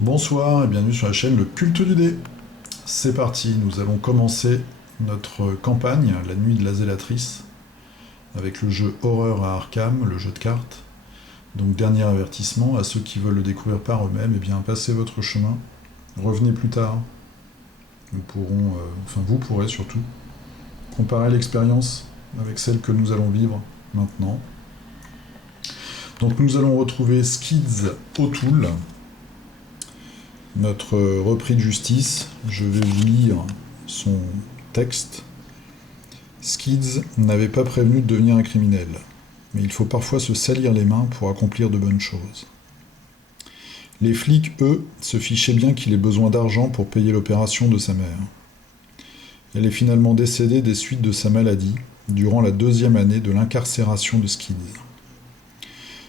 Bonsoir et bienvenue sur la chaîne Le Culte du Dé. C'est parti, nous allons commencer notre campagne, la nuit de la zélatrice, avec le jeu Horreur à Arkham, le jeu de cartes. Donc dernier avertissement, à ceux qui veulent le découvrir par eux-mêmes, eh bien passez votre chemin, revenez plus tard. Nous pourrons, vous pourrez surtout, comparer l'expérience avec celle que nous allons vivre maintenant. Donc nous allons retrouver Skids O'Toole, notre repris de justice. Je vais vous lire son texte. Skids n'avait pas prévenu de devenir un criminel, mais il faut parfois se salir les mains pour accomplir de bonnes choses. Les flics, eux, se fichaient bien qu'il ait besoin d'argent pour payer l'opération de sa mère. Elle est finalement décédée des suites de sa maladie, durant la 2e année de l'incarcération de Skids.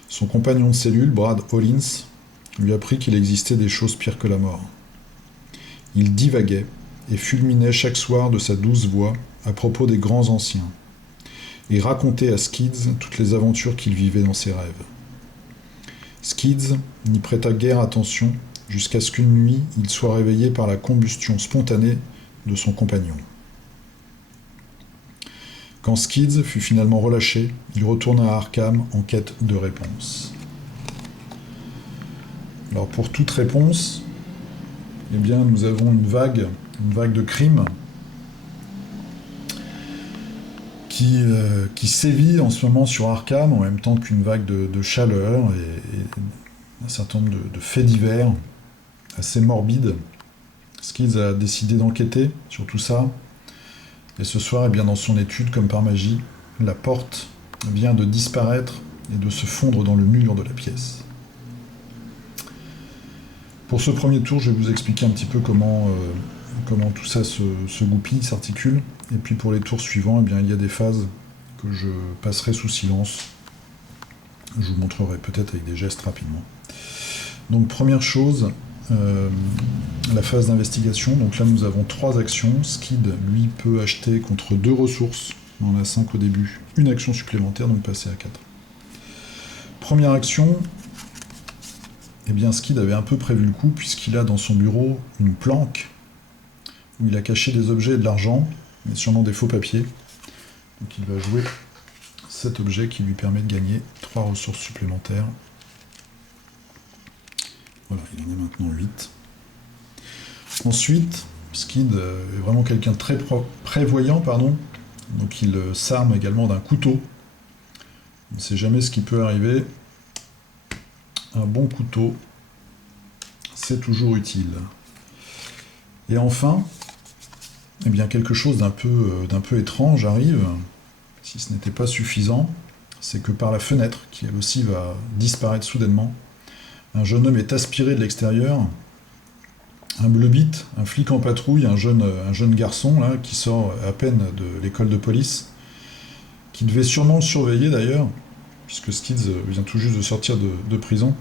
Son compagnon de cellule, Brad Hollins, lui apprit qu'il existait des choses pires que la mort. Il divaguait et fulminait chaque soir de sa douce voix à propos des grands anciens, et racontait à Skids toutes les aventures qu'il vivait dans ses rêves. Skids n'y prêta guère attention jusqu'à ce qu'une nuit il soit réveillé par la combustion spontanée de son compagnon. Quand Skids fut finalement relâché, il retourna à Arkham en quête de réponse. Alors pour toute réponse, eh bien nous avons une vague de crimes qui sévit en ce moment sur Arkham, en même temps qu'une vague de chaleur et un certain nombre de faits divers assez morbides. Skids a décidé d'enquêter sur tout ça, et ce soir, eh bien, dans son étude, comme par magie, la porte vient de disparaître et de se fondre dans le mur de la pièce. Pour ce premier tour, je vais vous expliquer un petit peu comment tout ça se goupille, s'articule. Et puis pour les tours suivants, eh bien, il y a des phases que je passerai sous silence. Je vous montrerai peut-être avec des gestes rapidement. Donc première chose, la phase d'investigation. Donc là nous avons 3 actions. Skid, lui, peut acheter contre 2 ressources. On en a 5 au début. Une action supplémentaire, donc passer à 4. Première action, eh bien Skid avait un peu prévu le coup, puisqu'il a dans son bureau une planque où il a caché des objets et de l'argent, mais sûrement des faux papiers. Donc il va jouer cet objet qui lui permet de gagner 3 ressources supplémentaires. Voilà, il en a maintenant 8. Ensuite, Skid est vraiment quelqu'un de très prévoyant, donc il s'arme également d'un couteau. On ne sait jamais ce qui peut arriver. Un bon couteau, c'est toujours utile. Et enfin, eh bien quelque chose d'un peu étrange arrive, si ce n'était pas suffisant, c'est que par la fenêtre, qui elle aussi va disparaître soudainement, un jeune homme est aspiré de l'extérieur. Un bleubit, un flic en patrouille, un jeune garçon là, qui sort à peine de l'école de police, qui devait sûrement le surveiller d'ailleurs, puisque Skids vient tout juste de sortir de prison.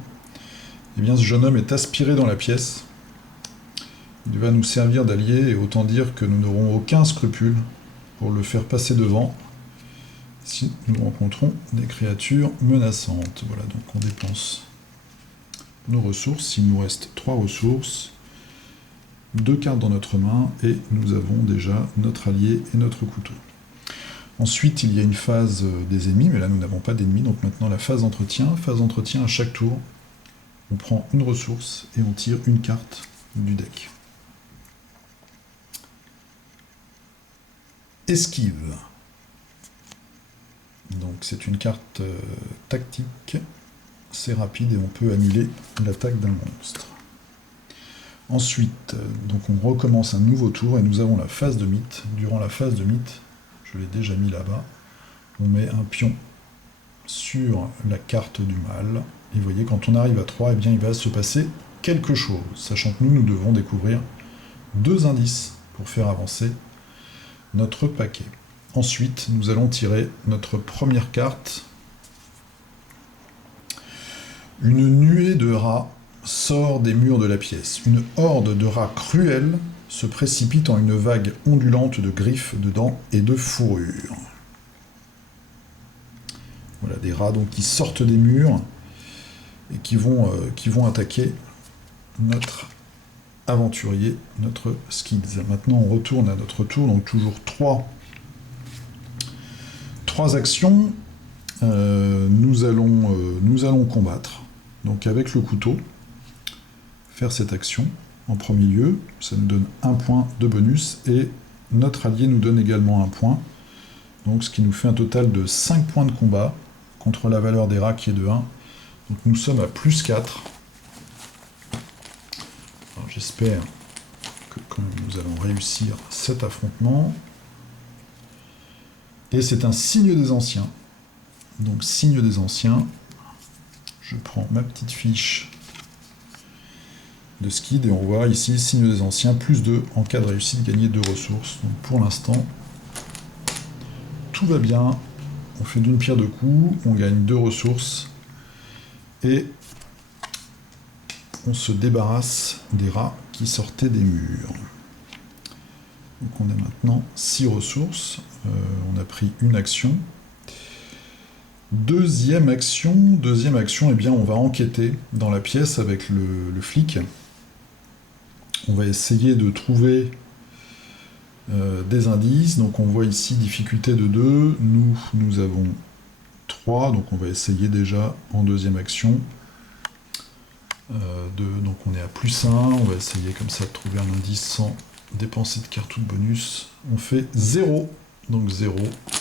Eh bien ce jeune homme est aspiré dans la pièce. Il va nous servir d'allié, et autant dire que nous n'aurons aucun scrupule pour le faire passer devant si nous rencontrons des créatures menaçantes. Voilà, donc on dépense nos ressources. Il nous reste 3 ressources. 2 cartes dans notre main, et nous avons déjà notre allié et notre couteau. Ensuite, il y a une phase des ennemis, mais là nous n'avons pas d'ennemis, donc maintenant la phase d'entretien. Phase d'entretien, à chaque tour, on prend une ressource et on tire une carte du deck. Esquive. Donc c'est une carte tactique, c'est rapide et on peut annuler l'attaque d'un monstre. Ensuite, donc on recommence un nouveau tour et nous avons la phase de mythe. Durant la phase de mythe, je l'ai déjà mis là-bas, on met un pion sur la carte du mal. Et vous voyez, quand on arrive à 3, eh bien, il va se passer quelque chose, sachant que nous devons découvrir 2 indices pour faire avancer notre paquet. Ensuite, nous allons tirer notre première carte. Une nuée de rats sort des murs de la pièce. Une horde de rats cruels se précipite en une vague ondulante de griffes, de dents et de fourrures. Voilà, des rats donc qui sortent des murs et qui vont attaquer notre aventurier, notre Skids. Maintenant, on retourne à notre tour, donc toujours trois actions. Nous allons combattre. Donc avec le couteau, faire cette action en premier lieu. Ça nous donne un point de bonus et notre allié nous donne également un point. Donc ce qui nous fait un total de 5 points de combat contre la valeur des rats qui est de 1. Donc nous sommes à plus 4. Alors j'espère que quand même nous allons réussir cet affrontement. Et c'est un signe des anciens. Donc signe des anciens. Je prends ma petite fiche de skid et on voit ici signe des anciens, plus 2 en cas de réussite, gagner 2 ressources. Donc pour l'instant, tout va bien. On fait d'une pierre deux coups, on gagne 2 ressources et on se débarrasse des rats qui sortaient des murs. Donc on a maintenant 6 ressources. On a pris une action. Deuxième action, eh bien on va enquêter dans la pièce avec le flic. On va essayer de trouver des indices. Donc on voit ici difficulté de 2. Nous avons 3. Donc on va essayer déjà en deuxième action. Donc on est à plus 1. On va essayer comme ça de trouver un indice sans dépenser de cartes ou de bonus. On fait 0. Donc 0,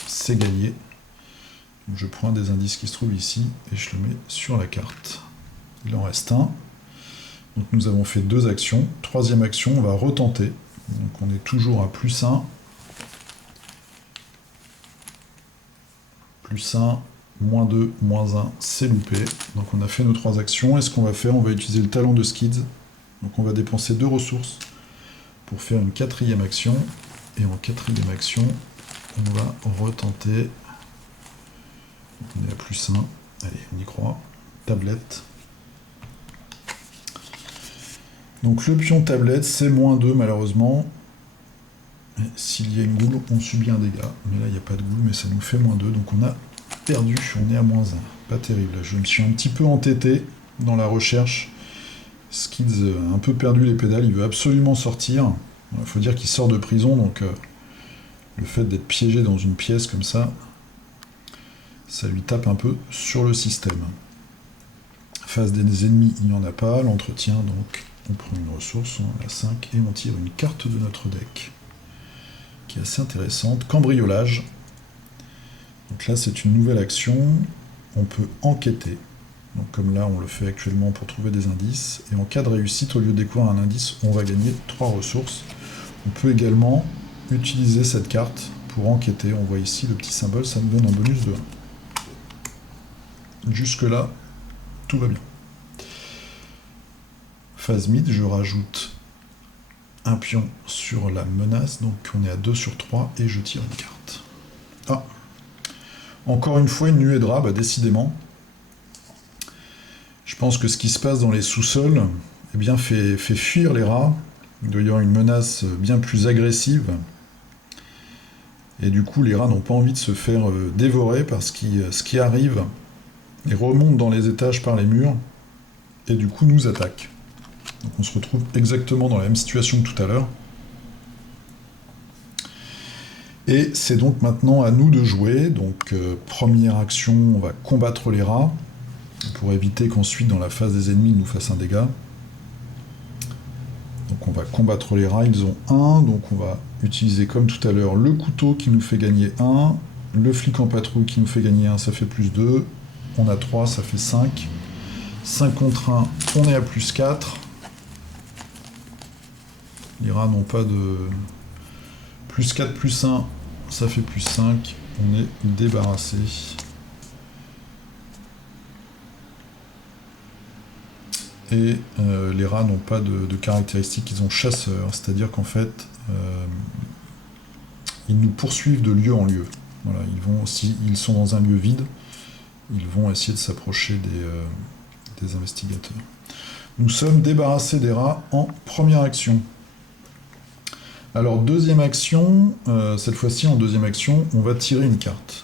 c'est gagné. Donc je prends un des indices qui se trouve ici et je le mets sur la carte. Il en reste un. Donc nous avons fait 2 actions. Troisième action, on va retenter. Donc on est toujours à plus 1. Plus 1, moins 2, moins 1, c'est loupé. Donc on a fait nos 3 actions. Et ce qu'on va faire, on va utiliser le talent de Skids. Donc on va dépenser 2 ressources pour faire une 4e action. Et en 4e action, on va retenter. On est à plus 1. Allez, on y croit. Tablette. Donc le pion tablette, c'est moins 2 malheureusement. S'il y a une goule, on subit un dégât. Mais là, il n'y a pas de goule, mais ça nous fait moins 2. Donc on a perdu, on est à moins 1. Pas terrible. Je me suis un petit peu entêté dans la recherche. Skids a un peu perdu les pédales, il veut absolument sortir. Il faut dire qu'il sort de prison, donc le fait d'être piégé dans une pièce comme ça, ça lui tape un peu sur le système. Face des ennemis, il n'y en a pas. L'entretien, donc, on prend une ressource, on a 5, et on tire une carte de notre deck, qui est assez intéressante. Cambriolage. Donc là, c'est une nouvelle action. On peut enquêter. Donc comme là, on le fait actuellement pour trouver des indices. Et en cas de réussite, au lieu de découvrir un indice, on va gagner 3 ressources. On peut également utiliser cette carte pour enquêter. On voit ici le petit symbole, ça nous donne un bonus de 1. Jusque-là, tout va bien. Phase mid, je rajoute un pion sur la menace, donc on est à 2 sur 3, et je tire une carte. Ah, encore une fois une nuée de rats, décidément. Je pense que ce qui se passe dans les sous-sols eh bien, fait fuir les rats. Il doit y avoir une menace bien plus agressive. Et du coup, les rats n'ont pas envie de se faire dévorer parce que ce qui arrive, ils remontent dans les étages par les murs et du coup nous attaquent. Donc on se retrouve exactement dans la même situation que tout à l'heure. Et c'est donc maintenant à nous de jouer. Donc première action, on va combattre les rats pour éviter qu'ensuite dans la phase des ennemis ils nous fassent un dégât. Donc on va combattre les rats, ils ont 1, donc on va utiliser comme tout à l'heure le couteau qui nous fait gagner 1, le flic en patrouille qui nous fait gagner 1, ça fait plus 2, on a 3, ça fait 5, 5 contre 1, on est à plus 4, les rats n'ont pas de... plus 4, plus 1, ça fait plus 5, on est débarrassé. Et les rats n'ont pas de caractéristiques, ils ont chasseur, c'est-à-dire qu'en fait, ils nous poursuivent de lieu en lieu. Voilà, si ils sont dans un lieu vide, ils vont essayer de s'approcher des investigateurs. Nous sommes débarrassés des rats en première action. Alors, deuxième action, cette fois-ci, en deuxième action, on va tirer une carte.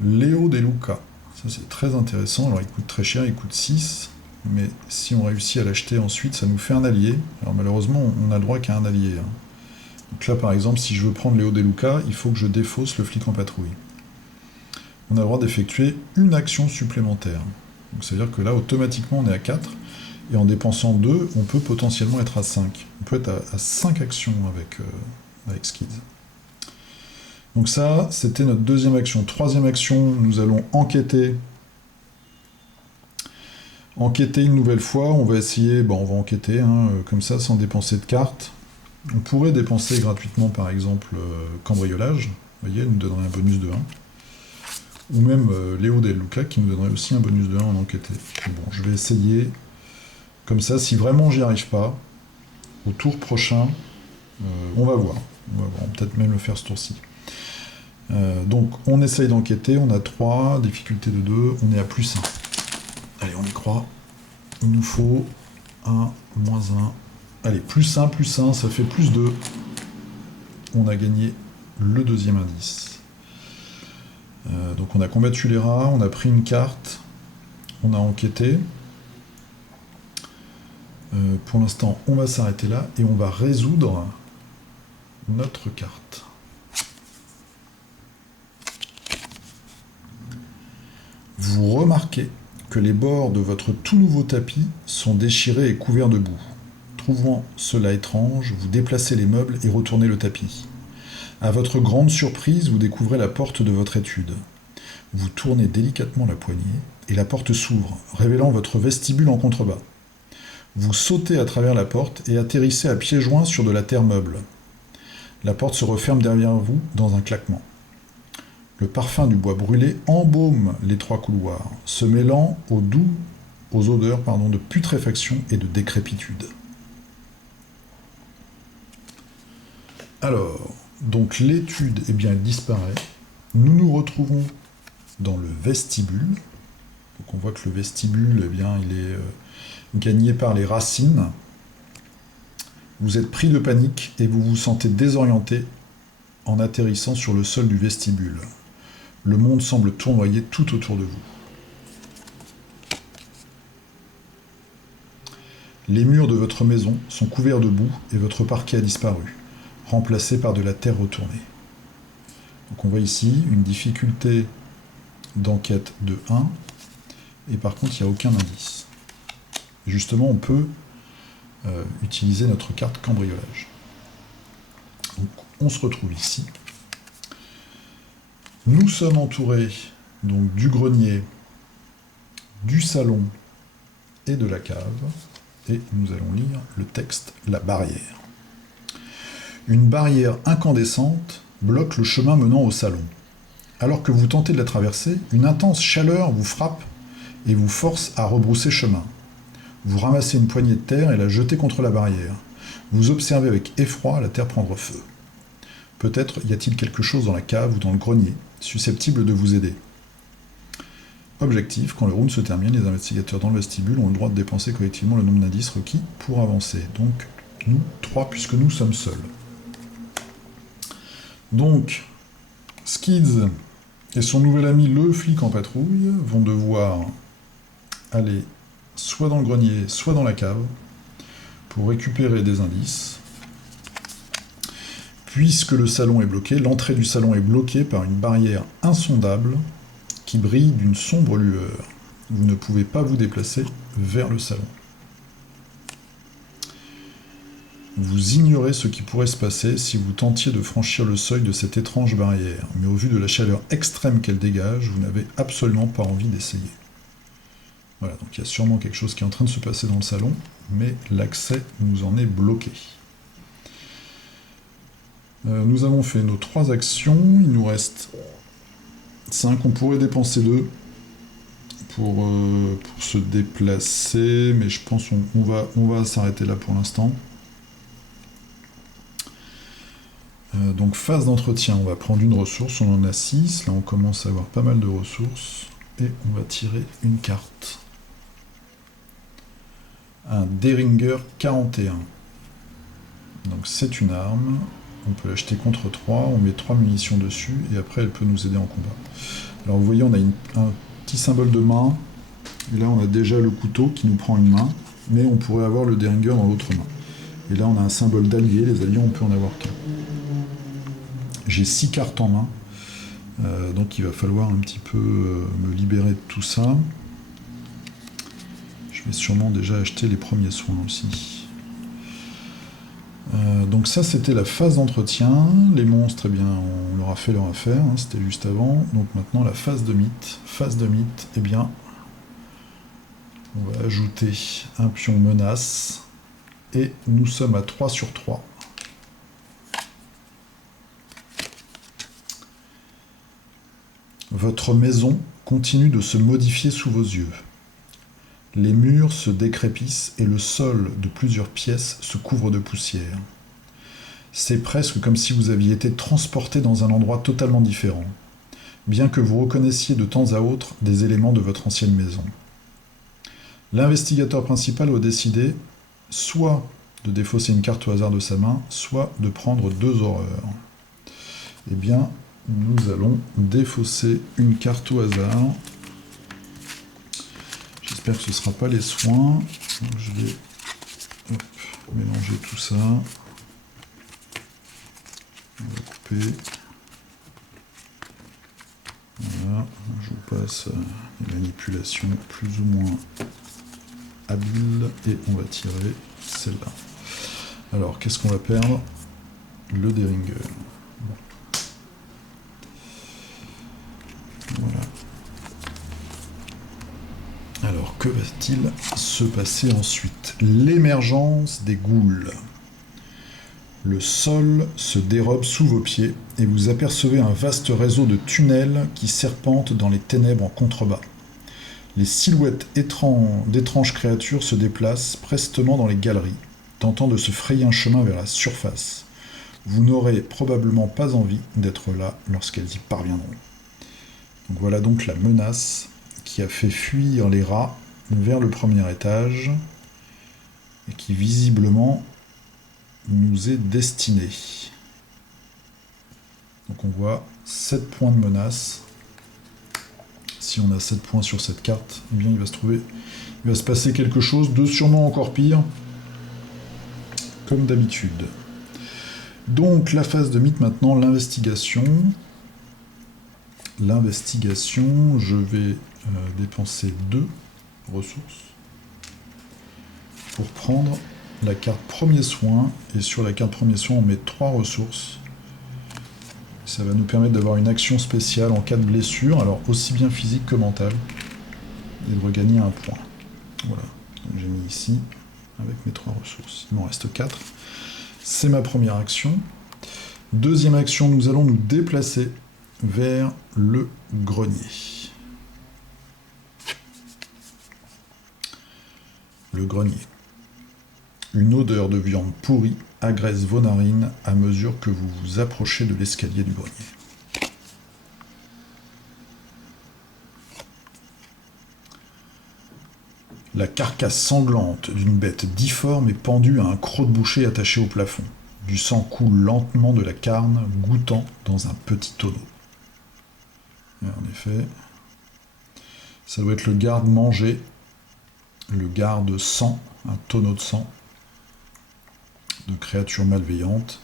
Léo De Luca. Ça, c'est très intéressant. Alors, il coûte très cher, il coûte 6. mais si on réussit à l'acheter ensuite, ça nous fait un allié. Alors malheureusement, on n'a le droit qu'à un allié. Hein. Donc là, par exemple, si je veux prendre Léo De Luca, il faut que je défausse le flic en patrouille. On a le droit d'effectuer une action supplémentaire. Donc ça veut dire que là, automatiquement, on est à 4. Et en dépensant 2, on peut potentiellement être à 5. On peut être à 5 actions avec Skids. Donc ça, c'était notre deuxième action. Troisième action, nous allons enquêter. Enquêter une nouvelle fois. On va essayer, on va enquêter, hein, comme ça, sans dépenser de cartes. On pourrait dépenser gratuitement, par exemple, cambriolage. Vous voyez, elle nous donnerait un bonus de 1. Ou même Léo Del Luca, qui nous donnerait aussi un bonus de 1 en enquêter. Bon, je vais essayer... Comme ça, si vraiment j'y arrive pas, au tour prochain, on va voir. On va peut-être même le faire ce tour-ci. Donc, on essaye d'enquêter, on a 3, difficulté de 2, on est à plus 1. Allez, on y croit. Il nous faut 1, moins 1. Allez, plus 1, ça fait plus 2. On a gagné le deuxième indice. Donc, on a combattu les rats, on a pris une carte, on a enquêté. Pour l'instant, on va s'arrêter là et on va résoudre notre carte. Vous remarquez que les bords de votre tout nouveau tapis sont déchirés et couverts de boue. Trouvant cela étrange, vous déplacez les meubles et retournez le tapis. À votre grande surprise, vous découvrez la porte de votre étude. Vous tournez délicatement la poignée et la porte s'ouvre, révélant votre vestibule en contrebas. Vous sautez à travers la porte et atterrissez à pieds joints sur de la terre meuble. La porte se referme derrière vous dans un claquement. Le parfum du bois brûlé embaume les 3 couloirs, se mêlant aux odeurs de putréfaction et de décrépitude. Alors, donc l'étude, elle disparaît. Nous nous retrouvons dans le vestibule. Donc on voit que le vestibule, il est gagné par les racines. Vous êtes pris de panique et vous vous sentez désorienté en atterrissant sur le sol du vestibule. Le monde semble tournoyer tout autour de vous. Les murs de votre maison sont couverts de boue et votre parquet a disparu, remplacé par de la terre retournée. Donc on voit ici une difficulté d'enquête de 1, et par contre il n'y a aucun indice. Et justement, on peut utiliser notre carte cambriolage. Donc, on se retrouve ici. Nous sommes entourés donc, du grenier, du salon et de la cave. Et nous allons lire le texte « La barrière ». Une barrière incandescente bloque le chemin menant au salon. Alors que vous tentez de la traverser, une intense chaleur vous frappe et vous force à rebrousser chemin. Vous ramassez une poignée de terre et la jetez contre la barrière. Vous observez avec effroi la terre prendre feu. Peut-être y a-t-il quelque chose dans la cave ou dans le grenier, susceptible de vous aider. Objectif, quand le round se termine, les investigateurs dans le vestibule ont le droit de dépenser collectivement le nombre d'indices requis pour avancer. Donc, nous, 3, puisque nous sommes seuls. Donc, Skids et son nouvel ami, le flic en patrouille, vont devoir aller soit dans le grenier, soit dans la cave, pour récupérer des indices. Puisque le salon est bloqué, l'entrée du salon est bloquée par une barrière insondable qui brille d'une sombre lueur. Vous ne pouvez pas vous déplacer vers le salon. Vous ignorez ce qui pourrait se passer si vous tentiez de franchir le seuil de cette étrange barrière, mais au vu de la chaleur extrême qu'elle dégage, vous n'avez absolument pas envie d'essayer. Voilà, donc il y a sûrement quelque chose qui est en train de se passer dans le salon, mais l'accès nous en est bloqué. Nous avons fait nos 3 actions, il nous reste 5, on pourrait dépenser 2 pour se déplacer, mais je pense qu'on va s'arrêter là pour l'instant. Donc phase d'entretien, on va prendre une ressource, on en a 6, là on commence à avoir pas mal de ressources, et on va tirer une carte. Un Derringer 41. Donc c'est une arme, on peut l'acheter contre 3, on met 3 munitions dessus, et après elle peut nous aider en combat. Alors vous voyez, on a un petit symbole de main, Et là, on a déjà le couteau qui nous prend une main, mais on pourrait avoir le Derringer dans l'autre main. Et là, on a un symbole d'allié. Les alliés, on peut en avoir qu'un. J'ai 6 cartes en main, donc il va falloir un petit peu me libérer de tout ça. Je vais sûrement déjà acheter les premiers soins aussi. Donc ça, c'était la phase d'entretien. Les monstres, eh bien, on leur a fait leur affaire, hein, c'était juste avant. Donc maintenant, la phase de mythe. Phase de mythe, eh bien, on va ajouter un pion menace. Et nous sommes à 3 sur 3. Votre maison continue de se modifier sous vos yeux. Les murs se décrépissent et le sol de plusieurs pièces se couvre de poussière. C'est presque comme si vous aviez été transporté dans un endroit totalement différent, bien que vous reconnaissiez de temps à autre des éléments de votre ancienne maison. L'investigateur principal a décidé soit de défausser une carte au hasard de sa main, soit de prendre 2 horreurs. Eh bien, nous allons défausser une carte au hasard. J'espère que ce ne sera pas les soins. Donc, je vais mélanger tout ça. On va couper. Voilà, je vous passe les manipulations plus ou moins habiles et on va tirer celle-là. Alors, qu'est-ce qu'on va perdre? Le Derringer. Bon. Voilà. Alors, que va-t-il se passer ensuite? L'émergence des ghouls. Le sol se dérobe sous vos pieds et vous apercevez un vaste réseau de tunnels qui serpentent dans les ténèbres en contrebas. Les silhouettes d'étranges créatures se déplacent prestement dans les galeries, tentant de se frayer un chemin vers la surface. Vous n'aurez probablement pas envie d'être là lorsqu'elles y parviendront. Donc voilà donc la menace qui a fait fuir les rats vers le premier étage et qui visiblement nous est destinée. Donc on voit 7 points de menace. Si on a 7 points sur cette carte, eh bien il va se passer quelque chose de sûrement encore pire, comme d'habitude. Donc la phase de mythe maintenant, l'investigation. L'investigation, je vais dépenser 2 ressources pour prendre la carte premier soin, et sur la carte premier soin on met 3 ressources. Ça va nous permettre d'avoir une action spéciale en cas de blessure, alors aussi bien physique que mentale, et de regagner un point. Voilà, donc j'ai mis ici avec mes 3 ressources. Il m'en reste 4. C'est ma première action. Deuxième action, nous allons nous déplacer vers le grenier. Le grenier. Une odeur de viande pourrie agresse vos narines à mesure que vous vous approchez de l'escalier du grenier. La carcasse sanglante d'une bête difforme est pendue à un croc de boucher attaché au plafond. Du sang coule lentement de la carne, goûtant dans un petit tonneau. Et en effet, ça doit être le garde manger, le garde sang, un tonneau de sang, de créatures malveillantes,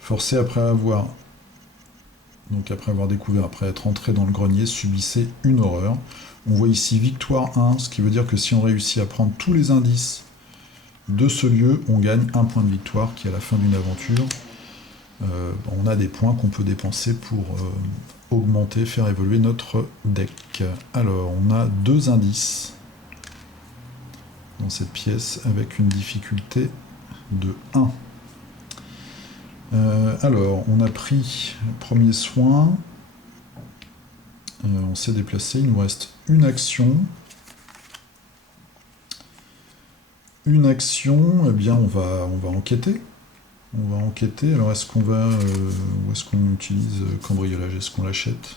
forcé après avoir découvert, après être entré dans le grenier, subissait une horreur. On voit ici victoire 1, ce qui veut dire que si on réussit à prendre tous les indices de ce lieu, on gagne un point de victoire qui, à la fin d'une aventure, on a des points qu'on peut dépenser pour augmenter, faire évoluer notre deck. Alors, on a 2 indices dans cette pièce avec une difficulté de 1. Alors, on a pris le premier soin. On s'est déplacé. Il nous reste une action. Une action, eh bien, on va enquêter. On va enquêter. Alors, est-ce qu'on va... où est-ce qu'on utilise cambriolage? Est-ce qu'on l'achète?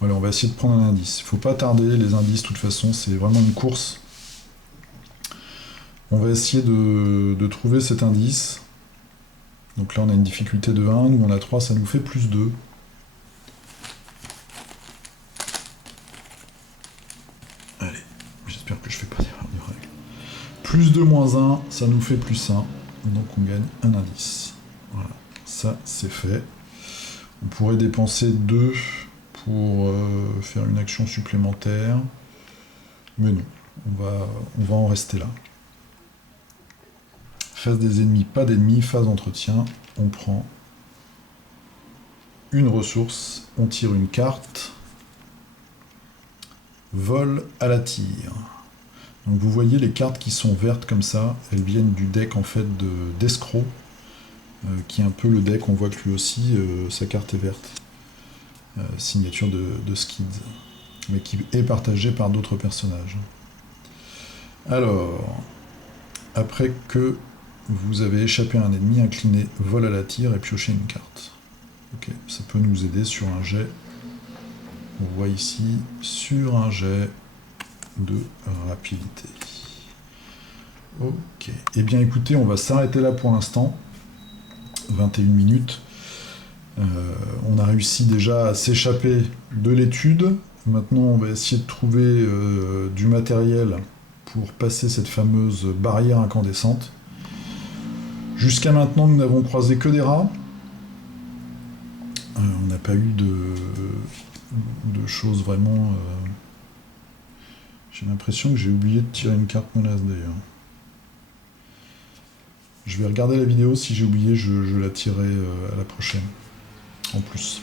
Voilà, on va essayer de prendre un indice. Il ne faut pas tarder, les indices, de toute façon, c'est vraiment une course. On va essayer de trouver cet indice. Donc là, on a une difficulté de 1, nous on a 3, ça nous fait plus 2. Allez, j'espère que je fais pas d'erreur de règle. Plus 2 moins 1, ça nous fait plus 1. Donc on gagne un indice. Voilà, ça c'est fait. On pourrait dépenser 2 pour faire une action supplémentaire. Mais non, on va en rester là. Phase des ennemis, pas d'ennemis, phase d'entretien. On prend une ressource, on tire une carte. Vol à la tire. Donc vous voyez les cartes qui sont vertes comme ça, elles viennent du deck en fait d'escroc, qui est un peu le deck, on voit que lui aussi, sa carte est verte. Signature de Skids, mais qui est partagée par d'autres personnages. Alors, après que vous avez échappé à un ennemi, incliné, vol à la tire et piochez une carte. Ok, ça peut nous aider sur un jet. On voit ici, sur un jet de rapidité. Ok. Eh bien écoutez, on va s'arrêter là pour l'instant. 21 minutes. On a réussi déjà à s'échapper de l'étude. Maintenant, on va essayer de trouver du matériel pour passer cette fameuse barrière incandescente. Jusqu'à maintenant, nous n'avons croisé que des rats. On n'a pas eu de choses vraiment... J'ai l'impression que j'ai oublié de tirer une carte menace d'ailleurs. Je vais regarder la vidéo, si j'ai oublié, je la tirerai à la prochaine. En plus.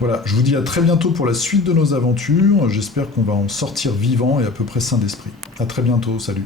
Voilà, je vous dis à très bientôt pour la suite de nos aventures. J'espère qu'on va en sortir vivant et à peu près sain d'esprit. À très bientôt, salut.